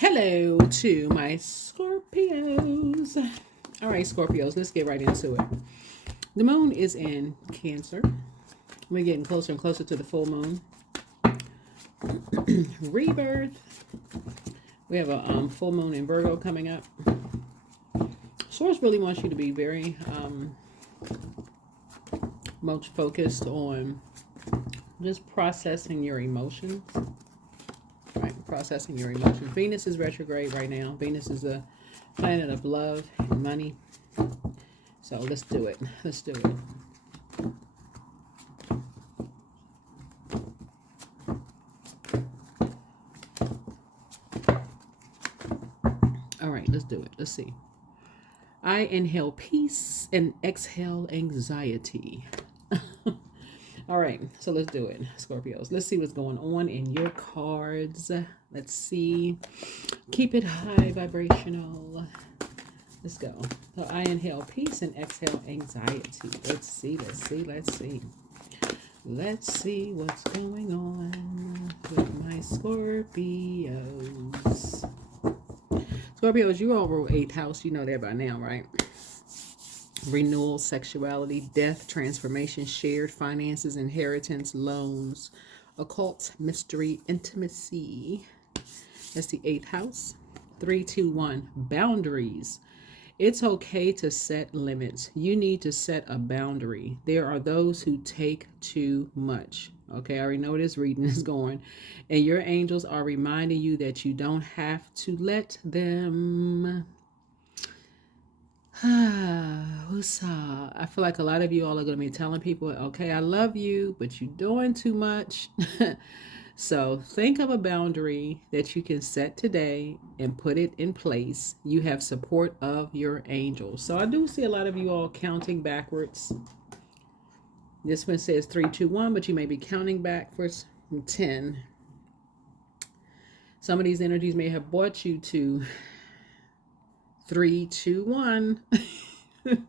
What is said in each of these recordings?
Hello to my Scorpios. All right, Scorpios, let's get right into it. The moon is in Cancer. We're getting closer and closer to the full moon. Rebirth. We have a full moon in Virgo coming up. Source really wants you to be very much focused on just processing your emotions. Right, processing your emotions. Venus is retrograde right now. Venus is the planet of love and money. So let's do it. Let's do it. All right, let's do it. Let's see. I inhale peace and exhale anxiety. All right, so let's do it, Scorpios. Let's see what's going on in your cards. Let's see. Keep it high vibrational. Let's go. So I inhale peace and exhale anxiety. Let's see, let's see, let's see. Let's see what's going on with my Scorpios. Scorpios, you all rule 8th house. You know that by now, right? Renewal, sexuality, death, transformation, shared finances, inheritance, loans, occult, mystery, intimacy. That's the 8th house. 3, 2, 1. Boundaries. It's okay to set limits. You need to set a boundary. There are those who take too much. Okay, I already know where this reading is going. And your angels are reminding you that you don't have to let them. I feel like a lot of you all are going to be telling people, okay, I love you, but you're doing too much. So think of a boundary that you can set today and put it in place. You have support of your angels. So I do see a lot of you all counting backwards. This one says 3, 2, 1, but you may be counting backwards from 10. Some of these energies may have brought you to 3, 2, 1.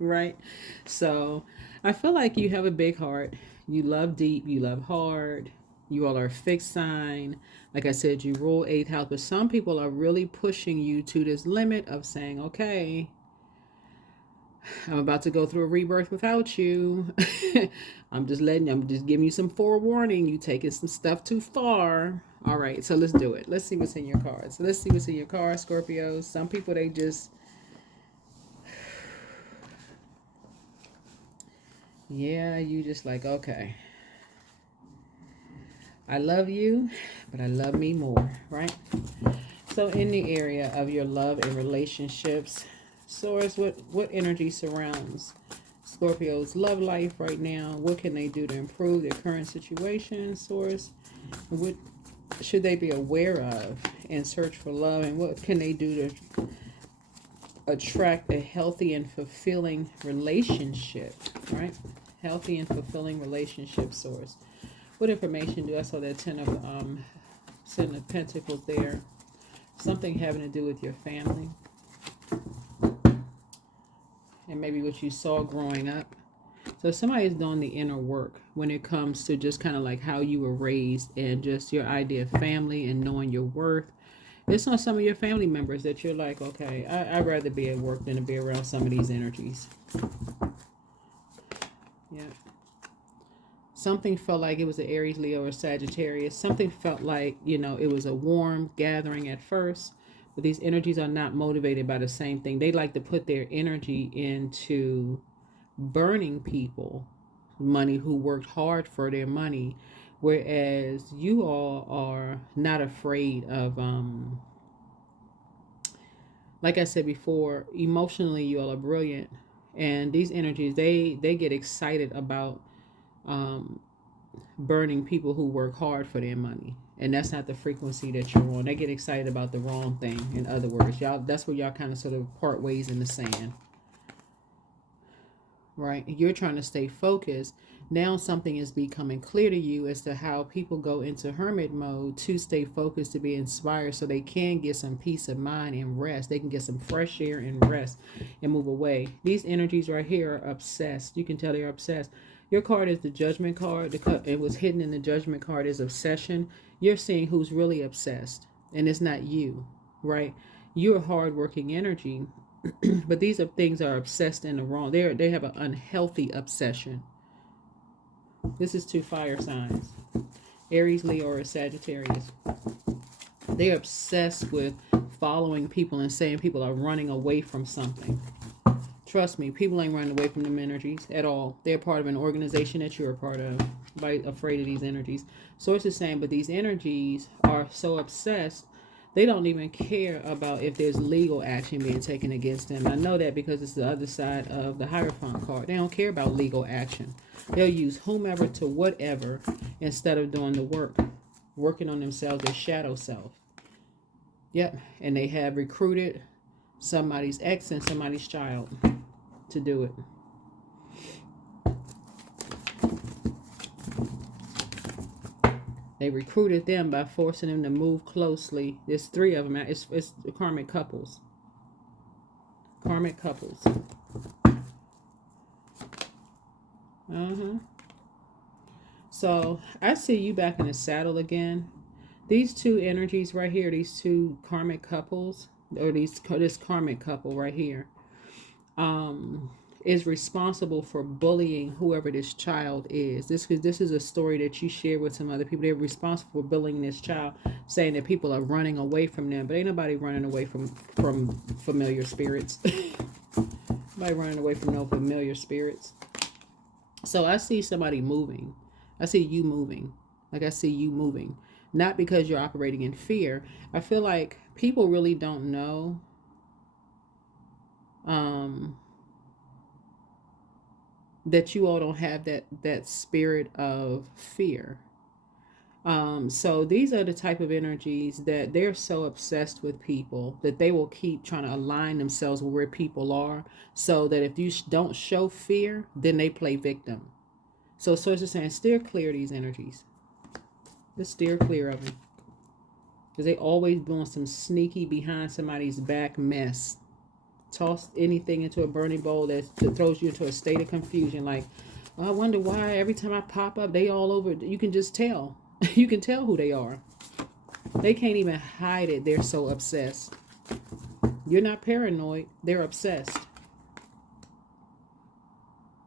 Right? So I feel like you have a big heart. You love deep. You love hard. You all are a fixed sign. Like I said, you rule 8th house. But some people are really pushing you to this limit of saying, okay, I'm about to go through a rebirth without you. I'm just giving you some forewarning. You taking some stuff too far. All right, so let's do it. Let's see what's in your cards. So let's see what's in your cards, Scorpios. Some people, they just... Yeah, you just like, okay. I love you, but I love me more, right? So in the area of your love and relationships, Source, what energy surrounds Scorpio's love life right now? What can they do to improve their current situation, Source? What should they be aware of and search for love? And what can they do to attract a healthy and fulfilling relationship, right? Healthy and fulfilling relationship, Source. What information do I saw that Ten of Pentacles there? Something having to do with your family. And maybe what you saw growing up. So somebody is doing the inner work when it comes to just kind of like how you were raised and just your idea of family and knowing your worth. It's on some of your family members that you're like, okay, I'd rather be at work than to be around some of these energies. Yeah. Something felt like it was an Aries, Leo, or Sagittarius. Something felt like, it was a warm gathering at first. But these energies are not motivated by the same thing. They like to put their energy into burning people, money who worked hard for their money. Whereas you all are not afraid of, like I said before, emotionally you all are brilliant. And these energies, they get excited about burning people who work hard for their money. And that's not the frequency that you're on. They get excited about the wrong thing. In other words, y'all, that's where y'all kind of sort of part ways in the sand. Right? You're trying to stay focused. Now something is becoming clear to you as to how people go into hermit mode to stay focused, to be inspired, so they can get some peace of mind and rest. They can get some fresh air and rest and move away. These energies right here are obsessed. You can tell they're obsessed. Your card is the Judgment card. It was hidden in the Judgment card is obsession. You're seeing who's really obsessed, and it's not you. right? You're a hardworking energy, but these are things are obsessed in the wrong. They have an unhealthy obsession. This is two fire signs: Aries, Leo, or Sagittarius. They're obsessed with following people and saying people are running away from something. Trust me, people ain't running away from them energies at all. They're part of an organization that you're a part of, by afraid of these energies. Source is saying, but these energies are so obsessed, they don't even care about if there's legal action being taken against them. I know that because it's the other side of the Hierophant card. They don't care about legal action. They'll use whomever to whatever instead of doing the work, working on themselves, their shadow self. Yep, and they have recruited somebody's ex and somebody's child to do it. They recruited them by forcing them to move closely. There's three of them. It's karmic couples. Karmic couples. So I see you back in the saddle again. These two energies right here, these two karmic couples, or this karmic couple right here, is responsible for bullying whoever this child is. This is a story that you share with some other people. They're responsible for bullying this child, saying that people are running away from them, but ain't nobody running away from familiar spirits. Nobody running away from no familiar spirits. So I see somebody moving. I see you moving. Like I see you moving. Not because you're operating in fear. I feel like people really don't know that you all don't have that spirit of fear. So these are the type of energies that they're so obsessed with people that they will keep trying to align themselves with where people are, so that if you don't show fear, then they play victim. So sources saying steer clear of these energies. Just steer clear of them, because they always doing some sneaky behind somebody's back mess. Toss anything into a burning bowl that throws you into a state of confusion. Like, oh, I wonder why every time I pop up, they all over. You can just tell. You can tell who they are. They can't even hide it. They're so obsessed. You're not paranoid. They're obsessed.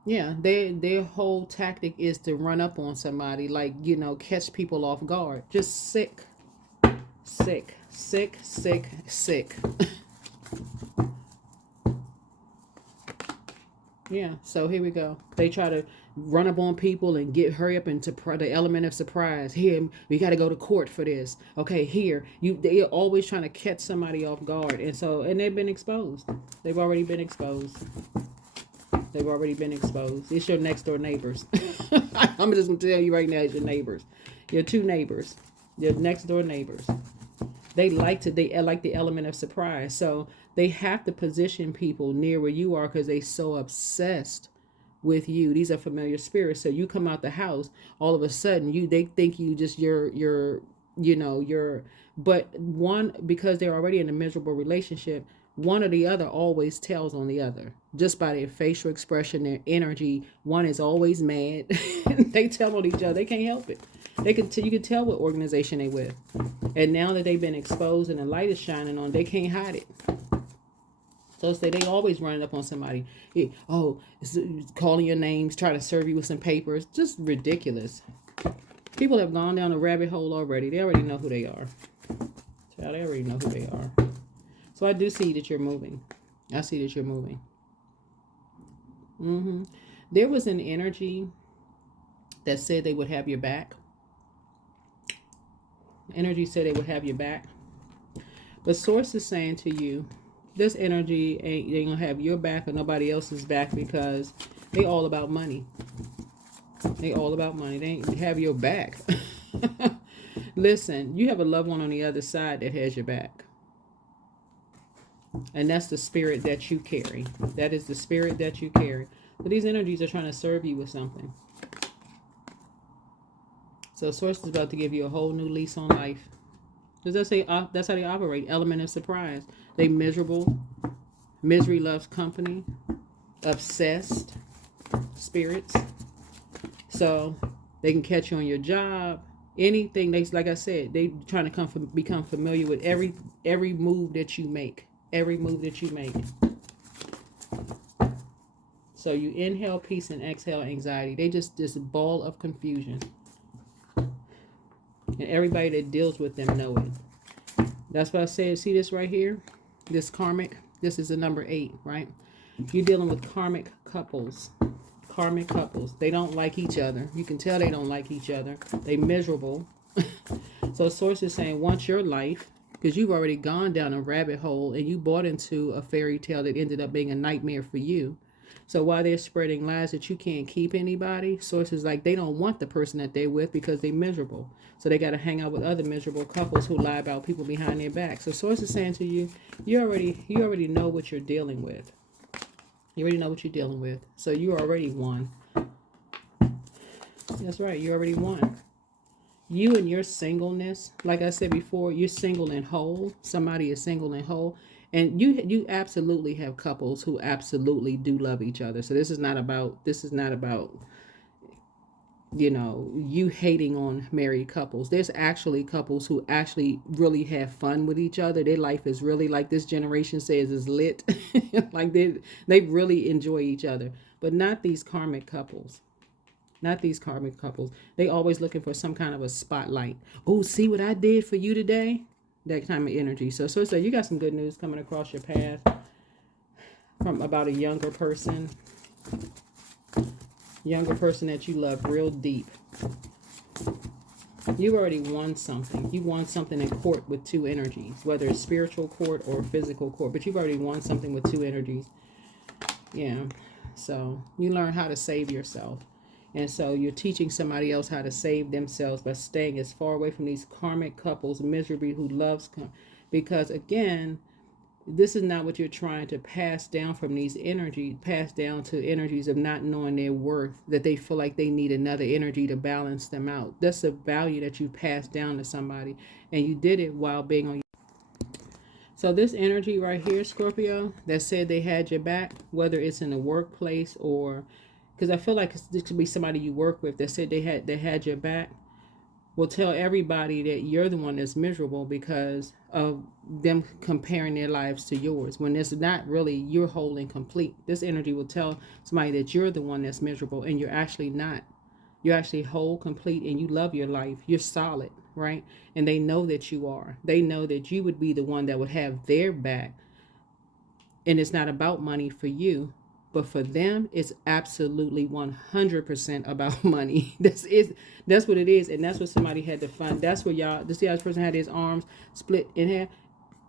Yeah, their whole tactic is to run up on somebody, like, catch people off guard. Just sick. Yeah, so here we go. They try to run up on people and hurry up into the element of surprise. Here, we got to go to court for this. Okay, here, they're always trying to catch somebody off guard. And they've been exposed. They've already been exposed. It's your next door neighbors. I'm just going to tell you right now, it's your neighbors. Your two neighbors. Your next door neighbors. They like the element of surprise. So they have to position people near where you are because they're so obsessed with you. These are familiar spirits. So you come out the house, all of a sudden they think you just but one, because they're already in a miserable relationship, one or the other always tells on the other just by their facial expression, their energy. One is always mad. They tell on each other. They can't help it. You can tell what organization they with. And now that they've been exposed and the light is shining on, they can't hide it. So they always running up on somebody. Calling your names, trying to serve you with some papers. Just ridiculous. People have gone down a rabbit hole already. They already know who they are. Child, they already know who they are. So I do see that you're moving. I see that you're moving. There was an energy that said they would have your back. Energy said they would have your back. But source is saying to you, this energy ain't gonna have your back or nobody else's back, because they all about money. They all about money. They ain't have your back. Listen, you have a loved one on the other side that has your back. And that's the spirit that you carry. That is the spirit that you carry. But these energies are trying to serve you with something. So source is about to give you a whole new lease on life. Because that's how they operate. Element of surprise. They miserable. Misery loves company. Obsessed spirits. So they can catch you on your job. Anything they, like I said, they trying to become familiar with every move that you make. Every move that you make. So you inhale peace and exhale anxiety. They just this ball of confusion. And everybody that deals with them know it. That's why I said, see this right here? This karmic. This is the number 8, right? You're dealing with karmic couples. Karmic couples. They don't like each other. You can tell they don't like each other. They miserable. So Source is saying, want your life, because you've already gone down a rabbit hole and you bought into a fairy tale that ended up being a nightmare for you. So while they're spreading lies that you can't keep anybody, Source is like, they don't want the person that they're with because they're miserable. So they got to hang out with other miserable couples who lie about people behind their back. So Source is saying to you, you already know what you're dealing with. You already know what you're dealing with. So you already won. That's right. You already won. You and your singleness, like I said before, you're single and whole. Somebody is single and whole. And you absolutely have couples who absolutely do love each other. So this is not about, you know, you hating on married couples. There's actually couples who actually really have fun with each other. Their life is really, like this generation says, is lit. Like they really enjoy each other. But not these karmic couples. Not these karmic couples. They always looking for some kind of a spotlight. Oh, see what I did for you today? That kind of energy. So you got some good news coming across your path from about a younger person. Younger person that you love real deep. You already won something. You won something in court with 2 energies, whether it's spiritual court or physical court. But you've already won something with 2 energies. Yeah. So you learn how to save yourself. And so you're teaching somebody else how to save themselves by staying as far away from these karmic couples, misery who loves, because again, this is not what you're trying to pass down from these energies, pass down to energies of not knowing their worth, that they feel like they need another energy to balance them out. That's a value that you pass down to somebody, and you did it while being on. So this energy right here, Scorpio, that said they had your back, whether it's in the workplace or, because I feel like this could be somebody you work with that said they had your back, will tell everybody that you're the one that's miserable because of them comparing their lives to yours, when it's not really, you're whole and complete. This energy will tell somebody that you're the one that's miserable, and you're actually not. You're actually whole, complete, and you love your life. You're solid, right? And they know that you are. They know that you would be the one that would have their back. And it's not about money for you, but for them, it's absolutely 100% about money. That's what it is, and that's what somebody had to find. That's where y'all. This person had his arms split in half.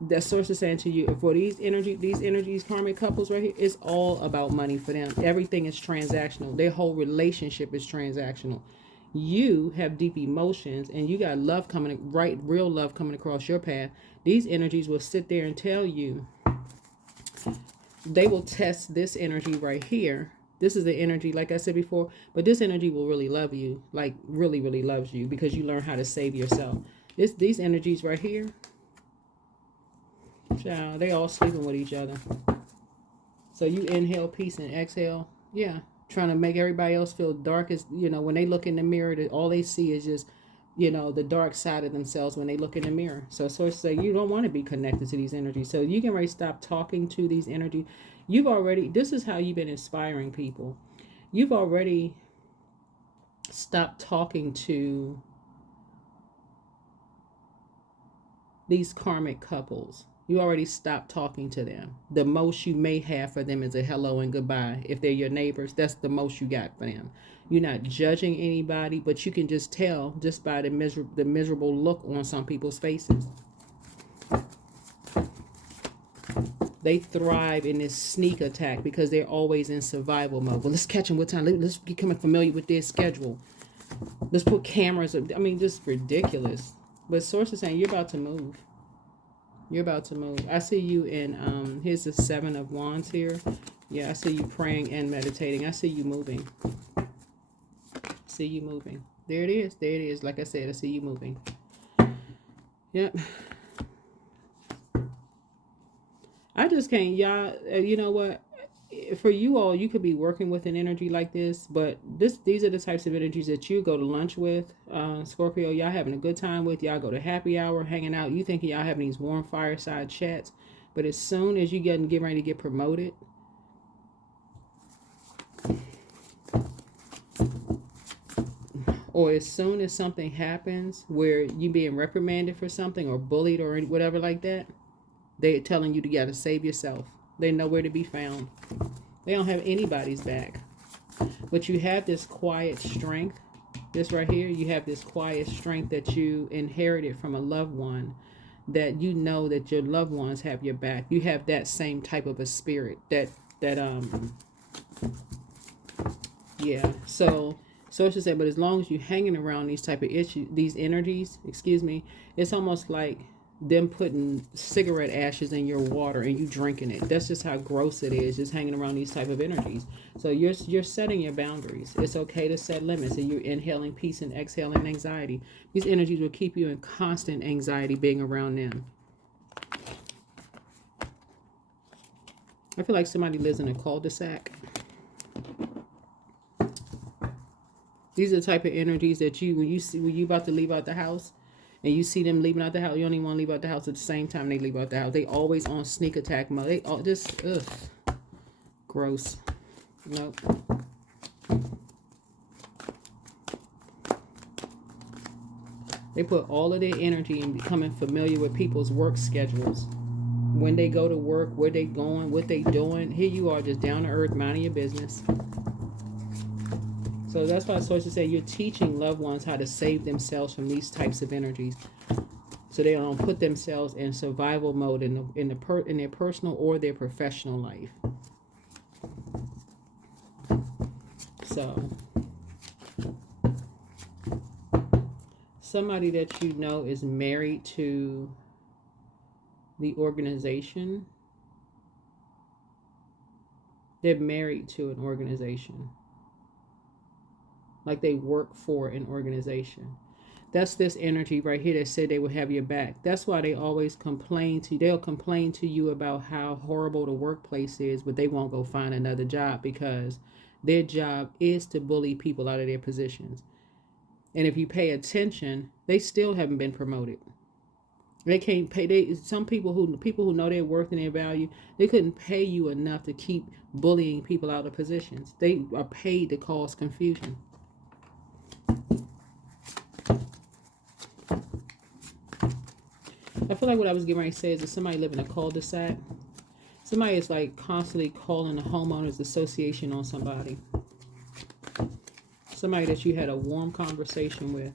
That Source is saying to you, for these energies, karmic couples right here, it's all about money for them. Everything is transactional. Their whole relationship is transactional. You have deep emotions, and you got love coming, right? Real love coming across your path. These energies will sit there and tell you. They will test this energy right here. This is the energy, like I said before, but this energy will really love you, like really, really loves you, because you learn how to save yourself. These energies right here, child, they all sleeping with each other. So you inhale peace and exhale. Yeah, trying to make everybody else feel dark. As you know, when they look in the mirror, all they see is just, you know, the dark side of themselves when they look in the mirror. So Source say you don't want to be connected to these energies. So you can already stop talking to these energies. This is how you've been inspiring people. You've already stopped talking to these karmic couples. You already stopped talking to them. The most you may have for them is a hello and goodbye. If they're your neighbors, that's the most you got for them. You're not judging anybody, but you can just tell just by the miserable look on some people's faces. They thrive in this sneak attack because they're always in survival mode. Well, let's catch them with time. Let's become familiar with their schedule. Let's put cameras. I mean, just ridiculous. But Source is saying you're about to move. You're about to move. I see you in, here's the 7 of Wands here. Yeah, I see you praying and meditating. I see you moving. See you moving. There it is. There it is. Like I said, I see you moving. Yep. I just can't, y'all, you know what? for you all, you could be working with an energy like this, but these are the types of energies that you go to lunch with, Scorpio. Y'all having a good time with. Y'all go to happy hour, hanging out. You thinking y'all having these warm fireside chats, but as soon as you get ready to get promoted, or as soon as something happens where you being reprimanded for something or bullied or whatever like that, they're telling you gotta save yourself. They're nowhere to be found. They don't have anybody's back. But you have this quiet strength. This right here, you have this quiet strength that you inherited from a loved one, that you know that your loved ones have your back. You have that same type of a spirit yeah. So it's to say, but as long as you're hanging around these type of issues, these energies, it's almost like them putting cigarette ashes in your water and you drinking it. That's just how gross it is, just hanging around these type of energies. So you're setting your boundaries. It's okay to set limits, and you're inhaling peace and exhaling anxiety. These energies will keep you in constant anxiety being around them. I feel like somebody lives in a cul-de-sac. These are the type of energies that when you about to leave out the house, and you see them leaving out the house, you don't even want to leave out the house at the same time they leave out the house. They always on sneak attack mode. They all just, gross. Nope. They put all of their energy in becoming familiar with people's work schedules. When they go to work, where they going, what they doing. Here you are just down to earth, minding your business. So that's why sources say you're teaching loved ones how to save themselves from these types of energies, so they don't put themselves in survival mode in their personal or their professional life. So somebody that you know is married to the organization. They're married to an organization. Like they work for an organization. That's this energy right here that said they would have your back. That's why they always complain to you. They'll complain to you about how horrible the workplace is, but they won't go find another job because their job is to bully people out of their positions. And if you pay attention, they still haven't been promoted. They can't pay. Some people who know their worth and their value, they couldn't pay you enough to keep bullying people out of positions. They are paid to cause confusion. I feel like what I was getting ready to say is that somebody live in a cul-de-sac. Somebody is like constantly calling the homeowners association on somebody. Somebody that you had a warm conversation with.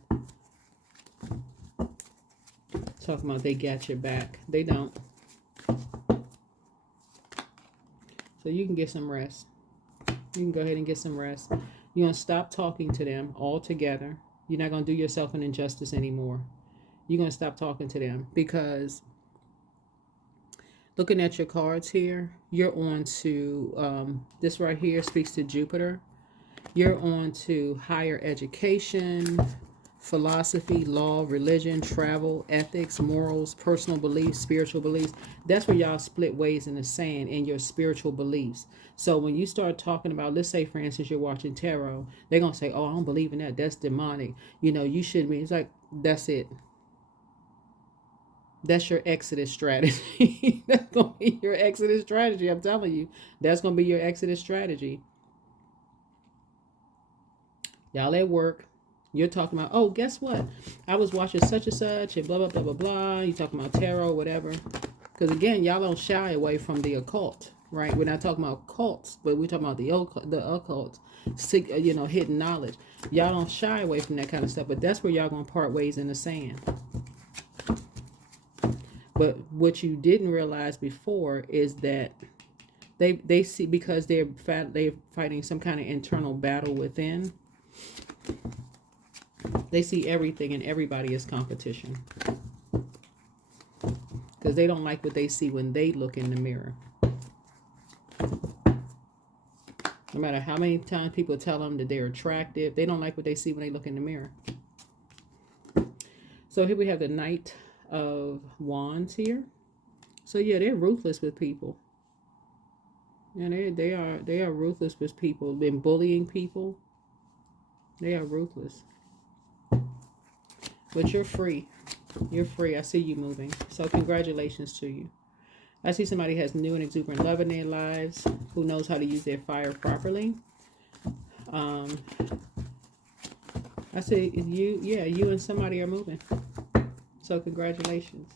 Talking about they got your back. They don't. So you can get some rest. You can go ahead and get some rest. You're going to stop talking to them altogether. You're not going to do yourself an injustice anymore. You're going to stop talking to them because looking at your cards here, you're on to, this right here speaks to Jupiter. You're on to higher education, philosophy, law, religion, travel, ethics, morals, personal beliefs, spiritual beliefs. That's where y'all split ways in the sand in your spiritual beliefs. So when you start talking about, let's say, for instance, you're watching tarot, they're going to say, oh, I don't believe in that. That's demonic. You shouldn't be. It's like, that's it. That's your exodus strategy. That's going to be your exodus strategy. I'm telling you, that's going to be your exodus strategy. Y'all at work, you're talking about, oh, guess what? I was watching such and such and blah, blah, blah, blah, blah. You're talking about tarot, whatever. Because again, y'all don't shy away from the occult, right? We're not talking about cults, but we're talking about the occult, hidden knowledge. Y'all don't shy away from that kind of stuff, but that's where y'all going to part ways in the sand. But what you didn't realize before is that they see, because they're fighting some kind of internal battle within, they see everything and everybody as competition. Because they don't like what they see when they look in the mirror. No matter how many times people tell them that they're attractive, they don't like what they see when they look in the mirror. So here we have the Knight of Wands here. So yeah, they're ruthless with people. And they are ruthless with people. Been bullying people. They are ruthless. But you're free. You're free. I see you moving. So congratulations to you. I see somebody has new and exuberant love in their lives, who knows how to use their fire properly. I see you and somebody are moving. So congratulations.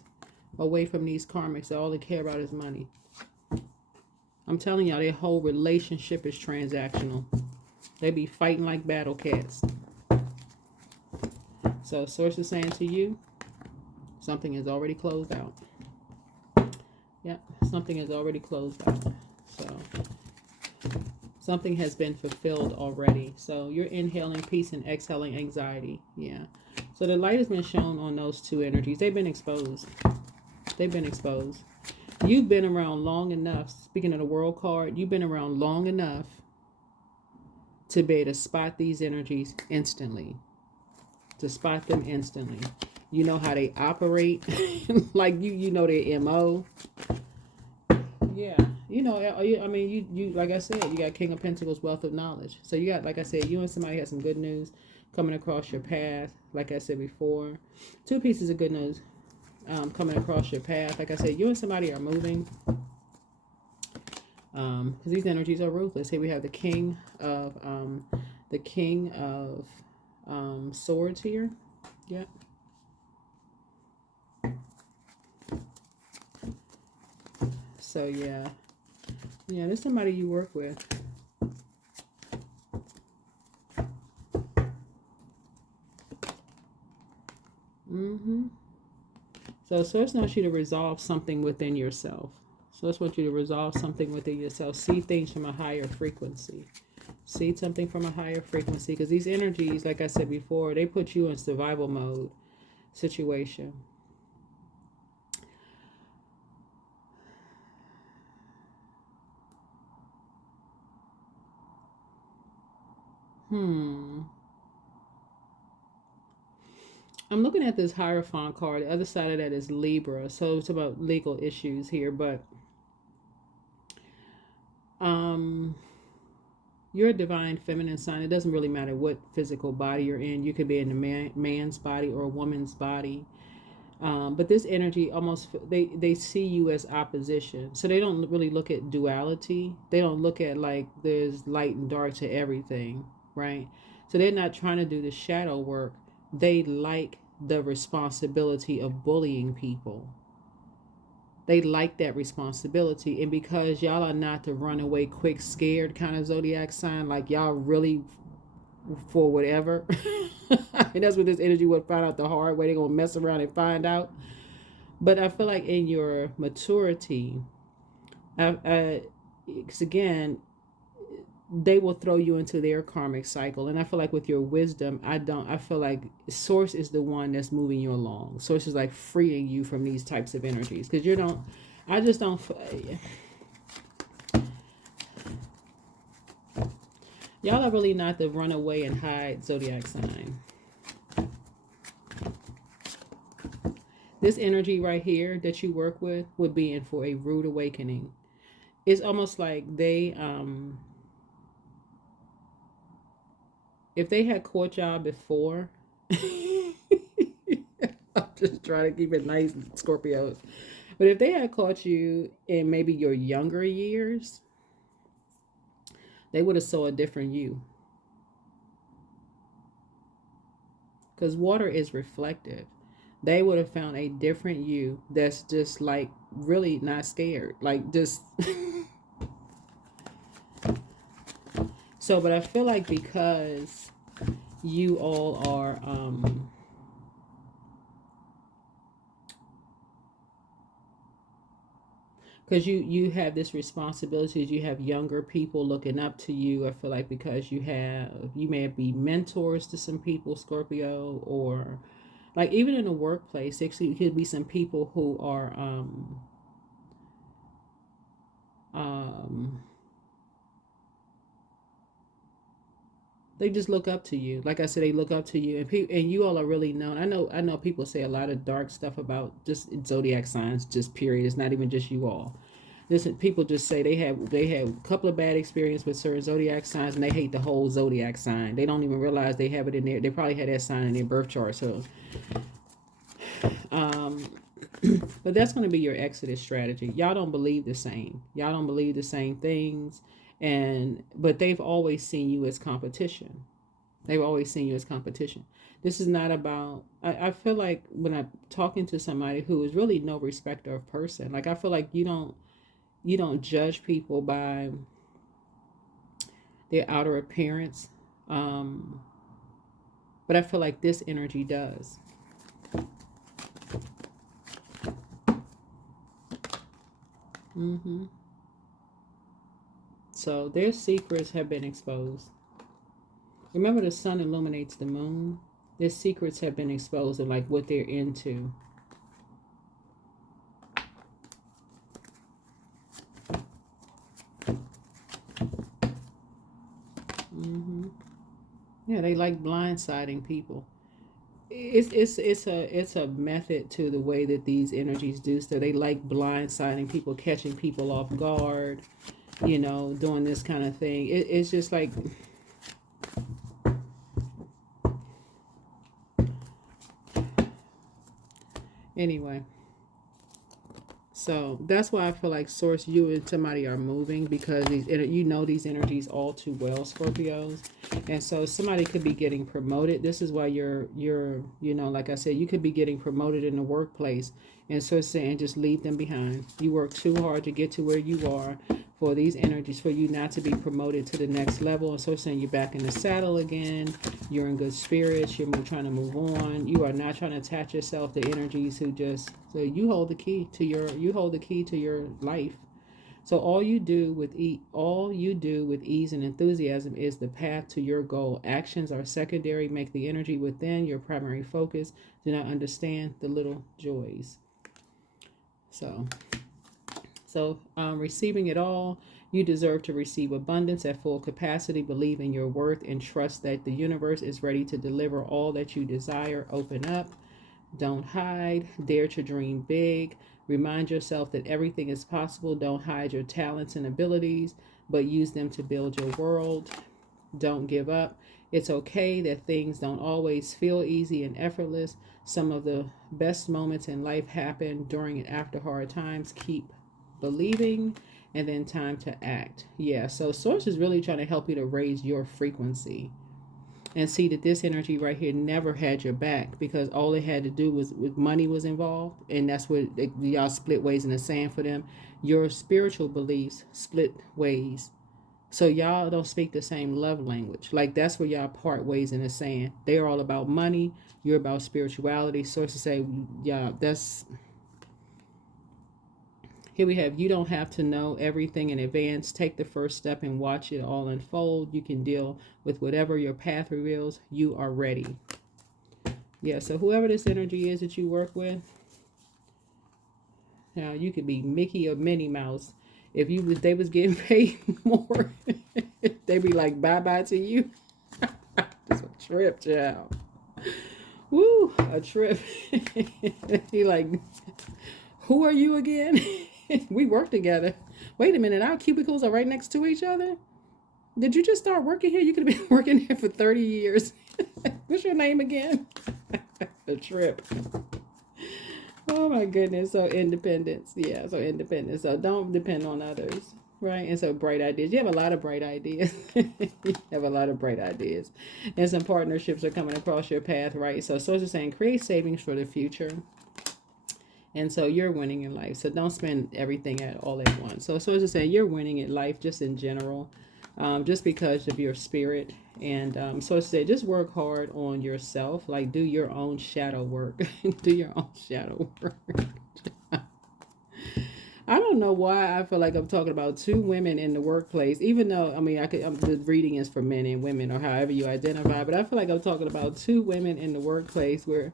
Away from these karmics that all they care about is money. I'm telling y'all, their whole relationship is transactional. They be fighting like battle cats. So source is saying to you, something is already closed out. Yep, something is already closed out. So something has been fulfilled already. So you're inhaling peace and exhaling anxiety. Yeah. So the light has been shown on those two energies. They've been exposed. They've been exposed. You've been around long enough. Speaking of the world card, you've been around long enough to be able to spot these energies instantly. To spot them instantly. You know how they operate. Like you know their MO. Yeah. You know, I mean, you like I said, you got King of Pentacles, wealth of knowledge. So you got, like I said, you and somebody have some good news coming across your path. Like I said before, two pieces of good news coming across your path. Like I said, you and somebody are moving. Because these energies are ruthless. Here we have the King of Swords here. Yep. So yeah, there's somebody you work with. So Source wants you to resolve something within yourself. Source wants you to resolve something within yourself. See things from a higher frequency. See something from a higher frequency. Because these energies, like I said before, they put you in survival mode situation. I'm looking at this Hierophant card. The other side of that is Libra. So it's about legal issues here. But you're a divine feminine sign. It doesn't really matter what physical body you're in. You could be in a man's body or a woman's body. But this energy almost, they see you as opposition. So they don't really look at duality. They don't look at like there's light and dark to everything, right? So they're not trying to do the shadow work. They like the responsibility of bullying people. They like that responsibility. And because y'all are not the runaway, quick, scared kind of zodiac sign, like y'all really for whatever. And that's what this energy would find out the hard way. They're going to mess around and find out. But I feel like in your maturity, because again, they will throw you into their karmic cycle. And I feel like with your wisdom, I feel like Source is the one that's moving you along. Source is like freeing you from these types of energies. Because I just don't, y'all are really not the runaway and hide zodiac sign. This energy right here that you work with would be in for a rude awakening. It's almost like they, if they had caught y'all before, I'm just trying to keep it nice, Scorpios. But if they had caught you in maybe your younger years, they would have saw a different you. Because water is reflective. They would have found a different you that's just like really not scared. Like just... So, but I feel like because you all are, because you have this responsibility, you have younger people looking up to you. I feel like because you may be mentors to some people, Scorpio, or like even in the workplace, it could be some people who are, they just look up to you. Like I said, they look up to you, and you all are really known. I know people say a lot of dark stuff about just zodiac signs, just period. It's not even just you all. Listen, people just say they have a couple of bad experiences with certain zodiac signs, and they hate the whole zodiac sign. They don't even realize they have it in there. They probably had that sign in their birth chart. So, but that's going to be your exodus strategy. Y'all don't believe the same. Y'all don't believe the same things, but they've always seen you as competition. They've always seen you as competition. This is not about, I feel like when I'm talking to somebody who is really no respecter of person, like I feel like you don't judge people by their outer appearance. But I feel like this energy does. So their secrets have been exposed. Remember, the sun illuminates the moon. Their secrets have been exposed of like what they're into. Yeah, they like blindsiding people. It's a method to the way that these energies do. So they like blindsiding people, catching people off guard, doing this kind of thing. It's just like, anyway. So that's why I feel like Source, you and somebody are moving, because these these energies all too well, Scorpios. And so somebody could be getting promoted. This is why you're like I said, you could be getting promoted in the workplace, and so saying just leave them behind. You work too hard to get to where you are for these energies, for you not to be promoted to the next level. And so saying you're back in the saddle again. You're in good spirits. You're trying to move on. You are not trying to attach yourself to energies who just, so you hold the key to your life. So all you do with ease and enthusiasm is the path to your goal. Actions are secondary. Make the energy within your primary focus. Do not understand the little joys. So receiving it all. You deserve to receive abundance at full capacity. Believe in your worth and trust that the universe is ready to deliver all that you desire. Open up. Don't hide. Dare to dream big. Remind yourself that everything is possible. Don't hide your talents and abilities, but use them to build your world. Don't give up. It's okay that things don't always feel easy and effortless. Some of the best moments in life happen during and after hard times. Keep believing, and then time to act. Yeah, so Source is really trying to help you to raise your frequency. And see that this energy right here never had your back, because all it had to do was with money was involved, and that's what y'all split ways in the sand for them. Your spiritual beliefs split ways, so y'all don't speak the same love language. Like that's where y'all part ways in the sand. They're all about money. You're about spirituality. Sources say, yeah, that's. Here we have, you don't have to know everything in advance. Take the first step and watch it all unfold. You can deal with whatever your path reveals. You are ready. Yeah, so whoever this energy is that you work with, now you could be Mickey or Minnie Mouse. If they was getting paid more, they'd be like, bye-bye to you. It's a trip, child. Woo, a trip. He like, who are you again? We work together. Wait a minute, our cubicles are right next to each other? Did you just start working here? You could have been working here for 30 years. What's your name again? A trip. Oh my goodness. So independence. Yeah, so independence. So don't depend on others. Right? And so bright ideas. You have a lot of bright ideas. You have a lot of bright ideas. And some partnerships are coming across your path, right? So Source is saying create savings for the future. And so you're winning in life. So don't spend everything all at once. So Source is saying you're winning in life just in general, just because of your spirit. And Source said just work hard on yourself. Like do your own shadow work. Do your own shadow work. I don't know why I feel like I'm talking about two women in the workplace, even though, I mean, the reading is for men and women or however you identify, but I feel like I'm talking about two women in the workplace where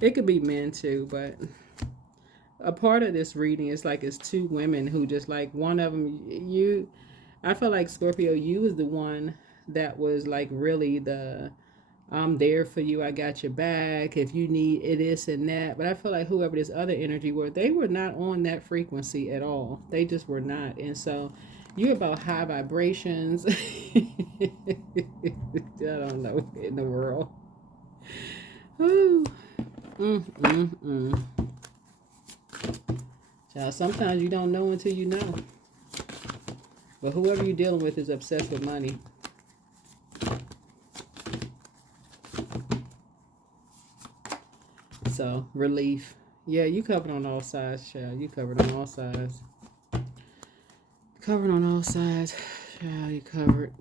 it could be men too, but a part of this reading is like it's two women who just like one of them, I feel like Scorpio, you was the one that was like really the I'm there for you. I got your back. If you need it, this and that. But I feel like whoever this other energy were, they were not on that frequency at all. They just were not. And so you're about high vibrations. I don't know in the world. Ooh. Mm. Child, sometimes you don't know until you know. But whoever you're dealing with is obsessed with money. So, relief. Yeah, you covered on all sides, child. You covered on all sides. Covered on all sides. Child, you covered.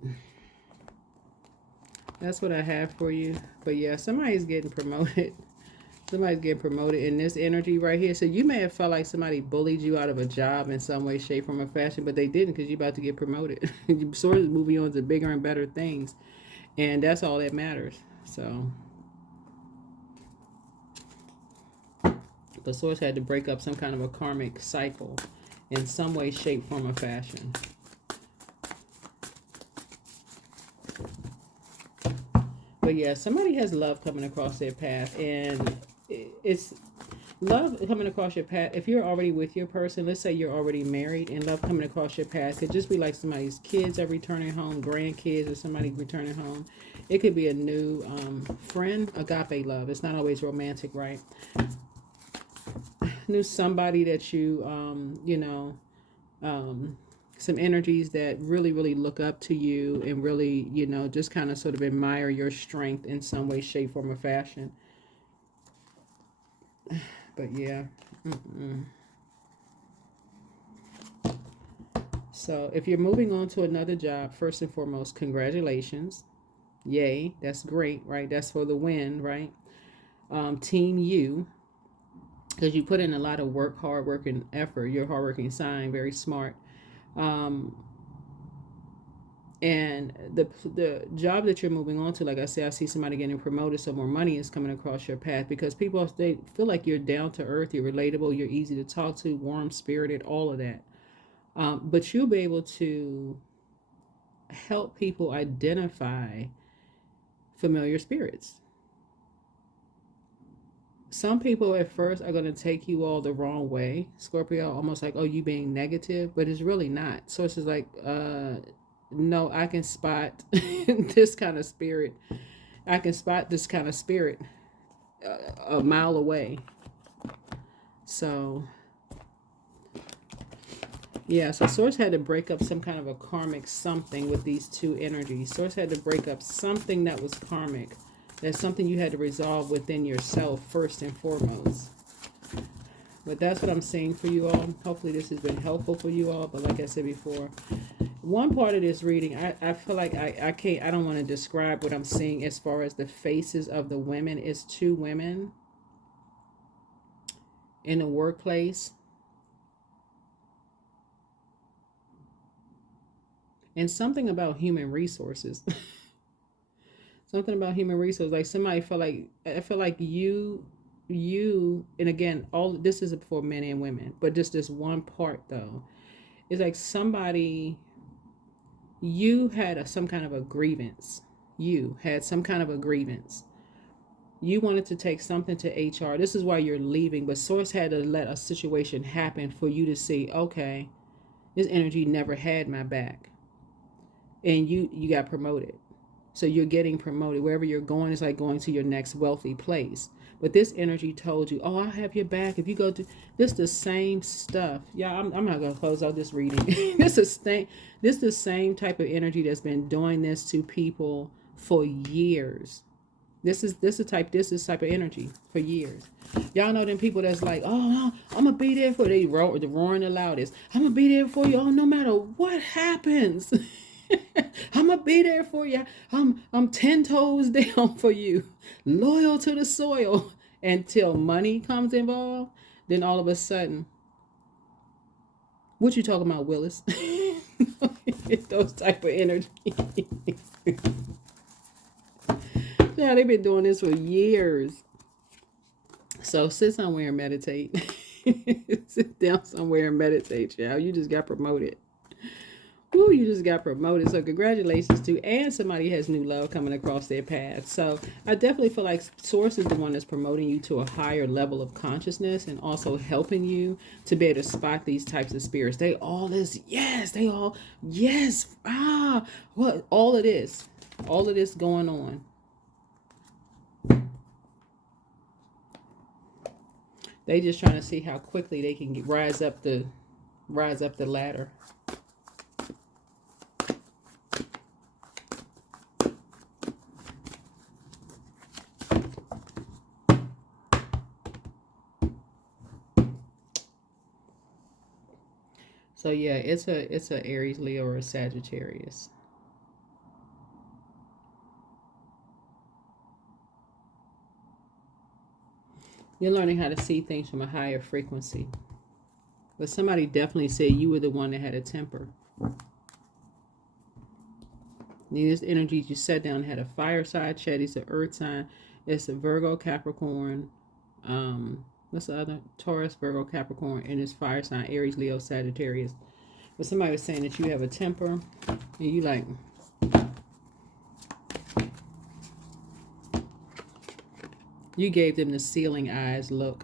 That's what I have for you. But yeah, somebody's getting promoted. Somebody's getting promoted in this energy right here. So you may have felt like somebody bullied you out of a job in some way, shape, form, or fashion, but they didn't, because you're about to get promoted. You're sort of moving on to bigger and better things. And that's all that matters. So, the source had to break up some kind of a karmic cycle in some way, shape, form, or fashion. But yeah, somebody has love coming across their path, and it's love coming across your path. If you're already with your person, let's say you're already married, and love coming across your path could just be like somebody's kids are returning home, grandkids, or somebody returning home. It could be a new friend, agape love. It's not always romantic, right? New somebody that you, some energies that really, really look up to you and really, just kind of sort of admire your strength in some way, shape, form, or fashion. But yeah. So if you're moving on to another job, first and foremost, congratulations. Yay. That's great, right? That's for the win, right? Team you, because you put in a lot of work, hard work, and effort. You're a hardworking sign, very smart. And the job that you're moving on to, like I said, I see somebody getting promoted, so more money is coming across your path, because people, they feel like you're down to earth, you're relatable, you're easy to talk to, warm spirited, all of that. But you'll be able to help people identify familiar spirits. Some people at first are going to take you all the wrong way, Scorpio, almost like, oh, you being negative, but it's really not. So it's just like, no, I can spot this kind of spirit. I can spot this kind of spirit a mile away. So, yeah, so Source had to break up some kind of a karmic something with these two energies. Source had to break up something that was karmic. That's something you had to resolve within yourself first and foremost. But that's what I'm saying for you all. Hopefully this has been helpful for you all. But like I said before, one part of this reading, I feel like I don't want to describe what I'm seeing as far as the faces of the women. It's two women in a workplace. And something about human resources. Something about human resources. Like somebody felt like, I feel like you, and again, all this is for men and women, but just this one part though, it's like somebody, you had some kind of a grievance. You had some kind of a grievance. You wanted to take something to HR. This is why you're leaving, but Source had to let a situation happen for you to see, okay, this energy never had my back. And you got promoted. So you're getting promoted. Wherever you're going, it's like going to your next wealthy place. But this energy told you, oh, I'll have your back. If you go to this, the same stuff. Yeah, I'm not going to close out this reading. This is the same type of energy that's been doing this to people for years. This is type of energy for years. Y'all know them people that's like, oh, no, I'm going to be there for you. They roaring the loudest. I'm going to be there for you. Oh, no matter what happens. I'm gonna be there for you. I'm 10 toes down for you, loyal to the soil, until money comes involved. Then all of a sudden, what you talking about, Willis? Those type of energy. Yeah, they've been doing this for years. So sit somewhere and meditate. Sit down somewhere and meditate, y'all. You just got promoted. Woo. Ooh, you just got promoted. So congratulations to, and somebody has new love coming across their path. So I definitely feel like Source is the one that's promoting you to a higher level of consciousness and also helping you to be able to spot these types of spirits. They all is, yes, they all, yes. What, all of this going on. They just trying to see how quickly they can rise up the ladder. So yeah, it's a Aries, Leo, or a Sagittarius. You're learning how to see things from a higher frequency. But somebody definitely said you were the one that had a temper. This energy you sat down had a fire side, Chetty's an earth sign. It's a Virgo, Capricorn. What's the other? Taurus, Virgo, Capricorn, and it's fire sign, Aries, Leo, Sagittarius. But somebody was saying that you have a temper, and you like, you gave them the ceiling eyes look.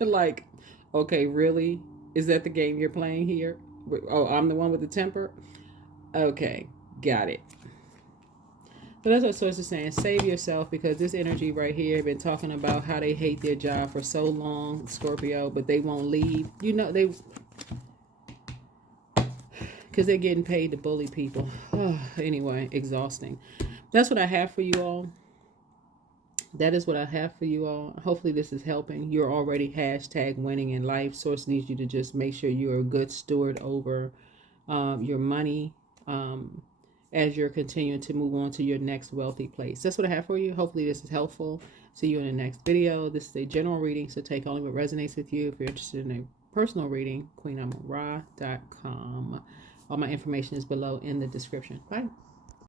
Like, okay, really? Is that the game you're playing here? Oh, I'm the one with the temper? Okay, got it. But that's what Source is saying. Save yourself, because this energy right here been talking about how they hate their job for so long, Scorpio, but they won't leave. You know, they, because they're getting paid to bully people. Anyway, exhausting. That's what I have for you all. That is what I have for you all. Hopefully this is helping. You're already #winning in life. Source needs you to just make sure you're a good steward over your money as you're continuing to move on to your next wealthy place. That's what I have for you. Hopefully this is helpful. See you in the next video. This is a general reading, so take only what resonates with you. If you're interested in a personal reading, QueenAmunRa.com. All my information is below in the description. Bye.